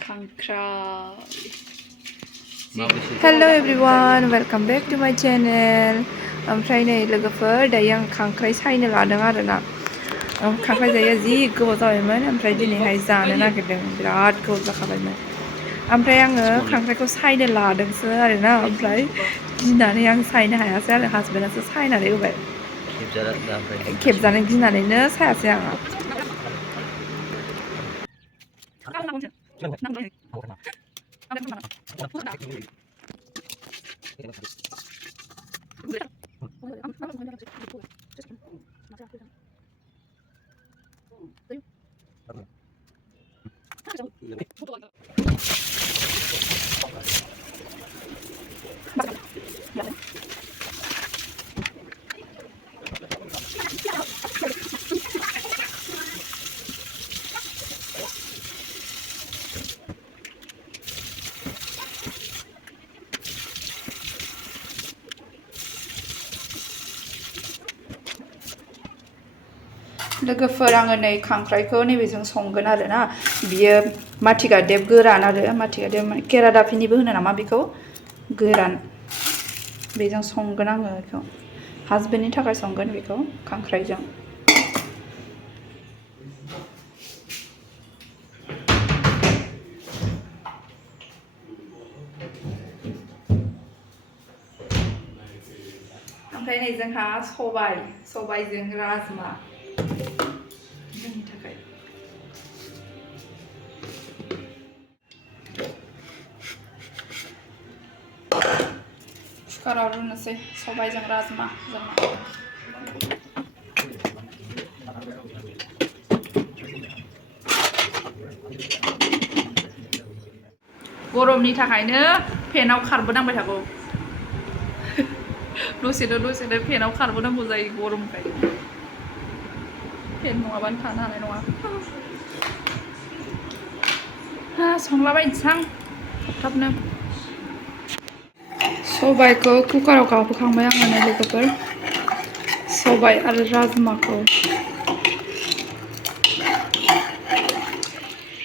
Khangkrai. Hello everyone, welcome back to my channel. ओमफ्राय नै लोगोफोर दायो आं खांख्राइ सायनो लादों आरोना खांख्राइ जायो जि गोबाव जाबायमोन ओमफ्राय दिनैहाय जानो नागिरदों बिराद गोबाव जाखाबायमोन ओमफ्राय आङो खांख्राइखौ सायनो लादोंसो आरोना ओमफ्राय गिनानै आं सायनो हायासै आरो हासबेन्डआसो सायनानै होबाय खेबजानो गिनानैनो सायासै आङो लोगोफोर आङो नै खांख्राइखौ नैबेजों संगोन आरोना बियो माथिगालदेब गोरान आरो माथिगालदेब केरादाफिनिबो होनो नामा बेखौ गोरान बेजों संगोन आङो बेखौ हासबेन्डनि थाखाय संगोन बेखौ खांख्राइजों ओमफ्राय नै जोंहा सबायजों राजमा जोंनि थाखाय कुकाराव रुनोसै सबायजों राजमा जोंहा गरमनि थाखायनो फेनाव खारबोनांबाय थागौ दसेनो फेनाव खारबोनांगौ जायो गरमखाय फेन नङाबानो थानो हानाय नङा संलाबायनोसां थाबनो सबायखौ कुकाराव गाबहोखांबाय आङो लोगोफोर सबाय आरो राजमाखौ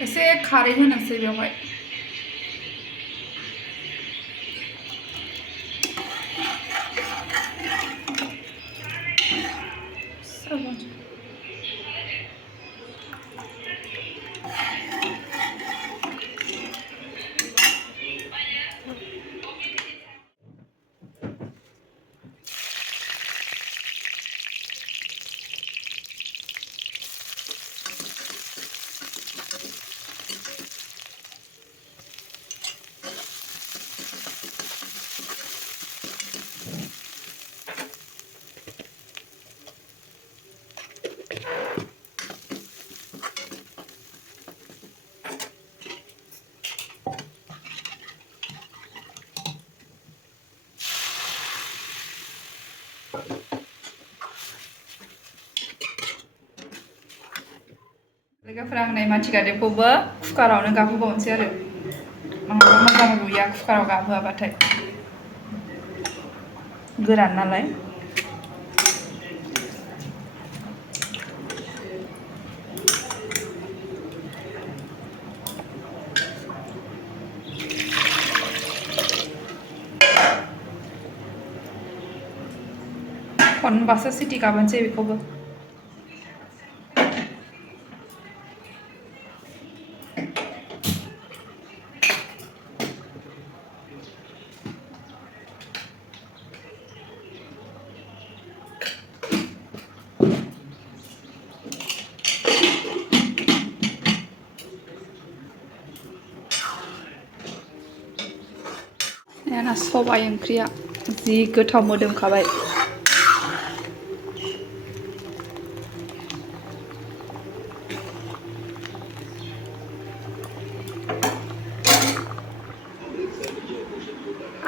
एसे खारै होनोसै बेवहाय लोगोफोर आं नै माथिगालदेबखौबो कुकारावनो गाबहोबावनोसै आरो नङाबा मोजां रुया कुकाराव गाबहोआबाथाय गोरान नालाय खनबासो सिटि गाबोनोसै बेखौबो ना सबाय ओंख्रिया जि गोथाव मोदोमखाबाय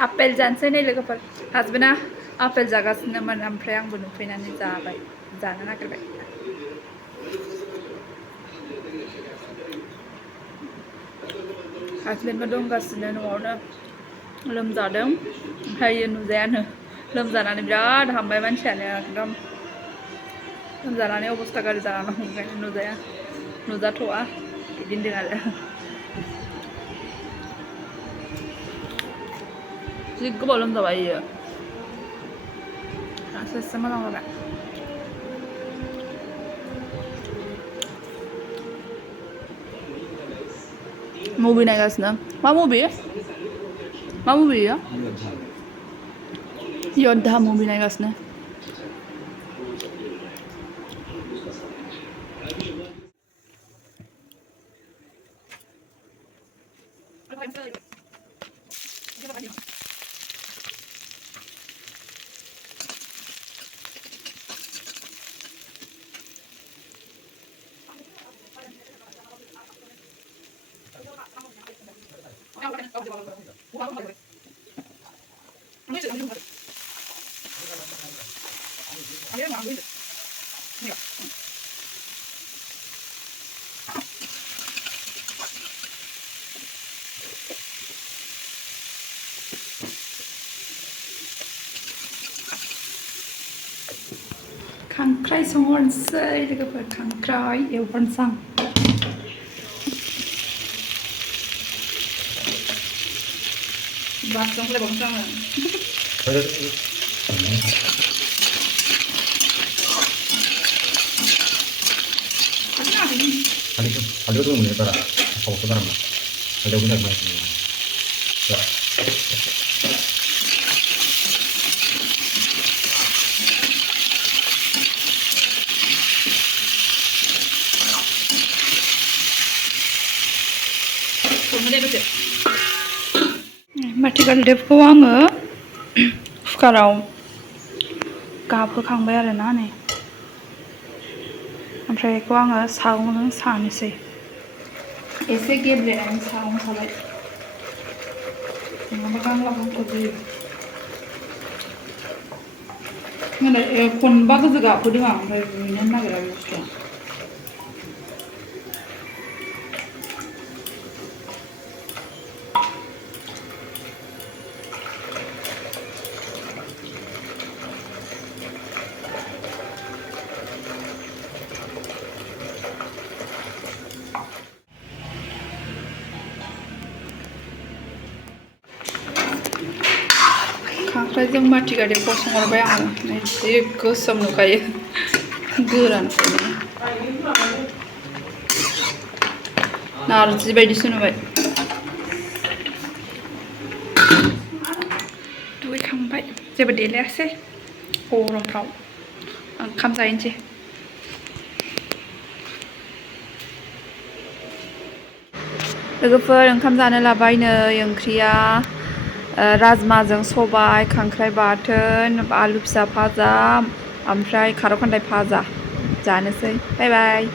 आपेल जानोसै नै लोगोफोर हासबेन्डआ आपेल जागासिनोमोन ओमफ्राय आंबो नुफैनानै जानो नागिरबाय हासबेन्डबो दंगासिनो न'आवनो लोमजादों ओमफ्राय नुजायानो लोमजानानै बिराद हामबाय मानसियानो एकदम लोमजानानै अबस्था गाज्रि जाना दं ओंखायनो नुजाथ'आ बिदि होनदों आरो जि गोबाव लोमजाबाय इयो दासो एसे मोजां जाबाय मुभि नायगासिनो मा मुभि इयो यद्धा मुभि नायगासिनो खांख्राइ संहरनोसै लोगोफोर खांख्राइ एवहरनोसै आं बासजों फैबावनोसै आङो Halio tuh menurut para kau sekarang mah, halio benar banget. Ya. माथि गालदेबखौ आङो कुकाराव गाबहोखांबाय आरोना नै ओमफ्राय बेखौ आङो सागंजों सानोसै एसे गेब्लेनानै सागं साबाय नङाबा गांला गांथाब जायो खनबा गोजो गाबहोदों आं ओमफ्राय रुइनो नागिरा बे बुस्थुआ खांख्राइजों माथि गालदेबखौ संहरबाय आङो जि गोसोम नुखायो गोरानखौनो नारजि बायदिसो नुबाय दुगैखांबाय जेबो देलायासै गरमफ्राव ओंखाम जाहैनोसै लोगोफोर ओंखाम जानो लाबाय नै ओंख्रिया राजमाजों सबाय खांख्राइ बाथोन आलु फिसा भाजा ओमफ्राय खारौ खान्दाय भाजा जानोसै बाय बाय